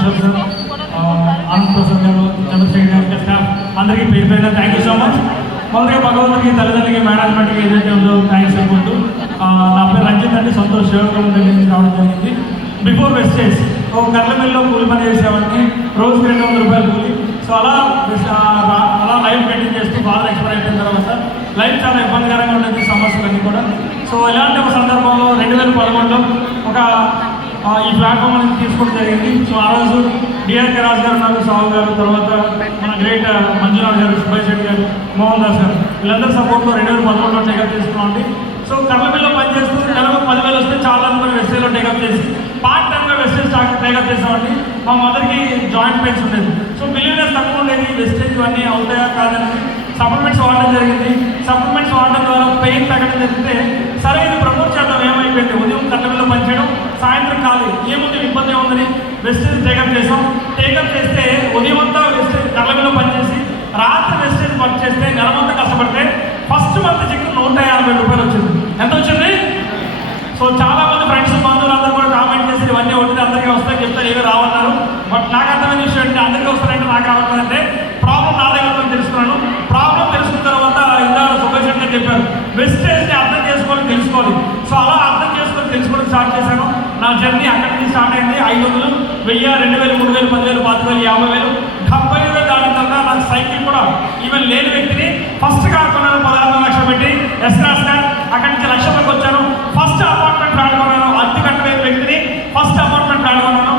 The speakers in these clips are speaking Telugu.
కిషోర్ సార్ ప్రసాద్ గారు చంద్రశేఖర్ గారు స్టాఫ్ అందరికీ పేరు పేరు థ్యాంక్ యూ సో మచ్ మొదటిగా భగవంతుడికి తల్లిదండ్రులకి మేనేజ్మెంట్కి ఏదైతే ఉందో థ్యాంక్స్ అనుకుంటూ నా పేరు రంజిత్ అండి సంతోష్ శివగ్రహం నుంచి రావడం జరిగింది. బిఫోర్ వెస్టేజ్ ఒక కర్లమిల్లో కూలి పని చేసేవాడిని రోజుకి రెండు వందల రూపాయలు కూలి. సో అలా అలా లైఫ్ మెయింటైన్ చేస్తూ బాగా ఎక్స్పైర్ అయిపోయిన తర్వాత లైఫ్ చాలా ఇబ్బందికరంగా ఉండేది సమస్యలన్నీ కూడా. సో ఇలాంటి ఒక సందర్భంలో రెండు వేల పదకొండులో ఒక ఈ ప్లాట్ఫామ్ అనేది తీసుకోవడం జరిగింది. సో ఆ రోజు డిఆర్కే రాజు గారు ఉన్నారు సాహు గారు తర్వాత మన గ్రేట్ మంజునాథ్ గారు సుభాష్ రెడ్డి గారు మోహన్ దాస్ గారు. వీళ్ళందరూ సపోర్ట్లో రెండు వేల పదకొండులో టేకప్ తీసుకున్నామండి సో కర్లమిల్లో పనిచేస్తూ నెలకు పదివేలు వస్తే చాలా మంది వెస్టేజ్లో టేకప్ చేసి పార్ట్ టైంగా వెస్టేజ్ టేకప్ చేసామండి మా మదర్కి జాయింట్ పెయిన్స్ ఉండేది. సో మిలియనర్స్ తక్కువ ఉండేది. వెస్టేజ్ ఇవన్నీ అవుతాయా కాదని సప్లిమెంట్స్ వాడడం జరిగింది. సప్లిమెంట్స్ వాడడం ద్వారా పెయిన్ తగ్గడం జరిగితే సరే ఇది ప్రమోట్ సాయంత్రం కాదు ఏముంది ఇబ్బంది ఏముందని వెస్టేజ్ టేకప్ చేసాం టేకప్ చేస్తే. ఉదయం అంతా వెస్టేజ్ కళ్ళలో పనిచేసి రాత్రి వెస్టేజ్ వర్క్ చేస్తే నెలమంతా కష్టపడితే ఫస్ట్ మంత్ చెక్ నూట యాభై రూపాయలు వచ్చింది. ఎంత వచ్చింది? సో చాలా మంది ఫ్రెండ్స్ బంధువులు అందరూ కూడా కామెంట్ చేసి ఇవన్నీ ఒకటి అందరికీ వస్తాయి చెప్తారు ఏమీ రావన్నారు బట్ నాకు అర్థమైంది జర్నీ అక్కడి నుంచి స్టార్ట్ అయింది. ఐదు వందలు వెయ్యి రెండు వేలు మూడు వేలు పది వేలు పాతి వేలు యాభై వేలు. డెబ్బై వేలు దాటిన తర్వాత నాకు సైకిల్ కూడా ఈవెన్ లేని వ్యక్తిని ఫస్ట్ కార్ పదహారు లక్షలు పెట్టి. ఎస్ కార్ అక్కడి నుంచి లక్షలకు వచ్చాను. ఫస్ట్ అపార్ట్మెంట్ ఫ్లాట్ కొన్నాను. అద్దె కట్టలేని వ్యక్తిని ఫస్ట్ అపార్ట్మెంట్ ఫ్లాట్ కొన్నాను.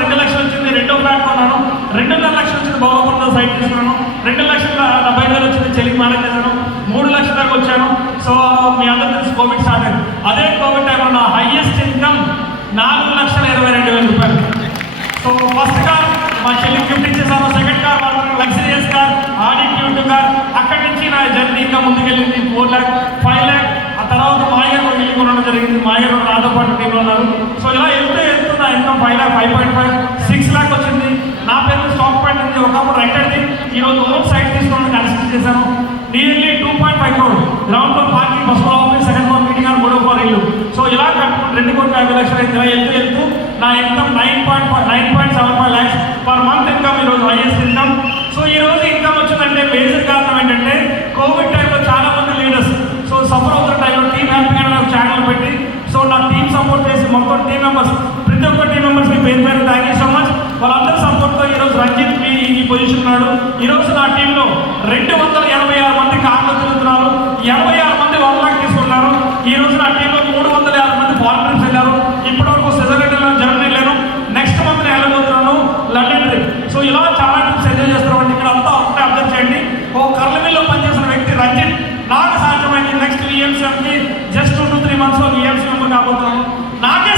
రెండు లక్షలు వచ్చింది. రెండో ఫ్లాట్ కొన్నాను. రెండున్నర లక్షలు వచ్చింది సైట్ తీసుకున్నాను రెండు లక్షల డెబ్బై వేలు వచ్చింది చెల్లికి మేనేజ్ చేశాను. మూడు లక్షల దాకా వచ్చాను. సో మీ అందరూ తెలిసి కోవిడ్ స్టార్ట్ అయింది. అదే కోవిడ్ టైంలో నా హైయెస్ట్ ఇన్కమ్ నాలుగు లక్షల ఇరవై రెండు వేల రూపాయలు. సో ఫస్ట్ కార్ మా చెల్లికి గిఫ్ట్ ఇచ్చేసాను second car luxurious car Audi cute car అక్కడి నుంచి నా జర్నీ ఇంకా ముందుకెళ్ళింది. ఫోర్ ల్యాక్ ఫైవ్ ల్యాక్ ఆ తర్వాత మాయగారు వెళ్ళి కొనడం జరిగింది. మాయగారు నాతో పాటు టీంలో ఉన్నారు. సో ఇలా వెళ్తే వెళ్తూ నా five lakh five point five six lakh వచ్చింది. నా పేరు స్టాక్ రైట్ ఉంది ఈరోజు ఓన్ సైట్ తీసుకోవడానికి కన్సిడర్ చేశాను. Nearly two point five crore. Ground floor parking first floor office second floor meeting అని మూడో ఫ్లోర్ ఇల్లు. సో ఇలా కట్టుకుని రెండు కోట్ల యాభై లక్షలు అయింది. ఇలా వెళ్తూ వెళ్తూ నా income nine point nine point seven five lakhs per month income ఈరోజు హైయెస్ట్ ఇన్కమ్ సో ఈరోజు ఇన్కమ్ వచ్చిందంటే బేసిక్ కారణం ఏంటంటే ఈ ఈరోజు నా టీంలో రెండు వందల ఎనభై ఆరు మంది కార్లు తిరుగుతున్నారు ఎనభై ఆరు మంది వన్లాక్ తీసుకున్నారు ఈ రోజు నా టీంలో మూడు వందల యాభై మంది ఫారెన్ వెళ్ళారు ఇప్పటి వరకు స్విట్జర్లాండ్లో జర్నీ వెళ్ళాను నెక్స్ట్ మంత్ నేను వెళ్ళబోతున్నాను. London trip. సో ఇలా చాలా ట్రిప్స్ ఎంజాయ్ చేస్తున్నామండి ఇక్కడ అంతా ఒకటే అర్థం చేయండి. ఓ కర్లమిల్లో పనిచేసిన వ్యక్తి రంజిత్. నాకు సాధ్యమైంది నెక్స్ట్ ఈఎంసీఎంకి జస్ట్ టూ త్రీ మంత్స్లో ఈఎంసీ మెంబర్ కాబోతున్నాను. నాకే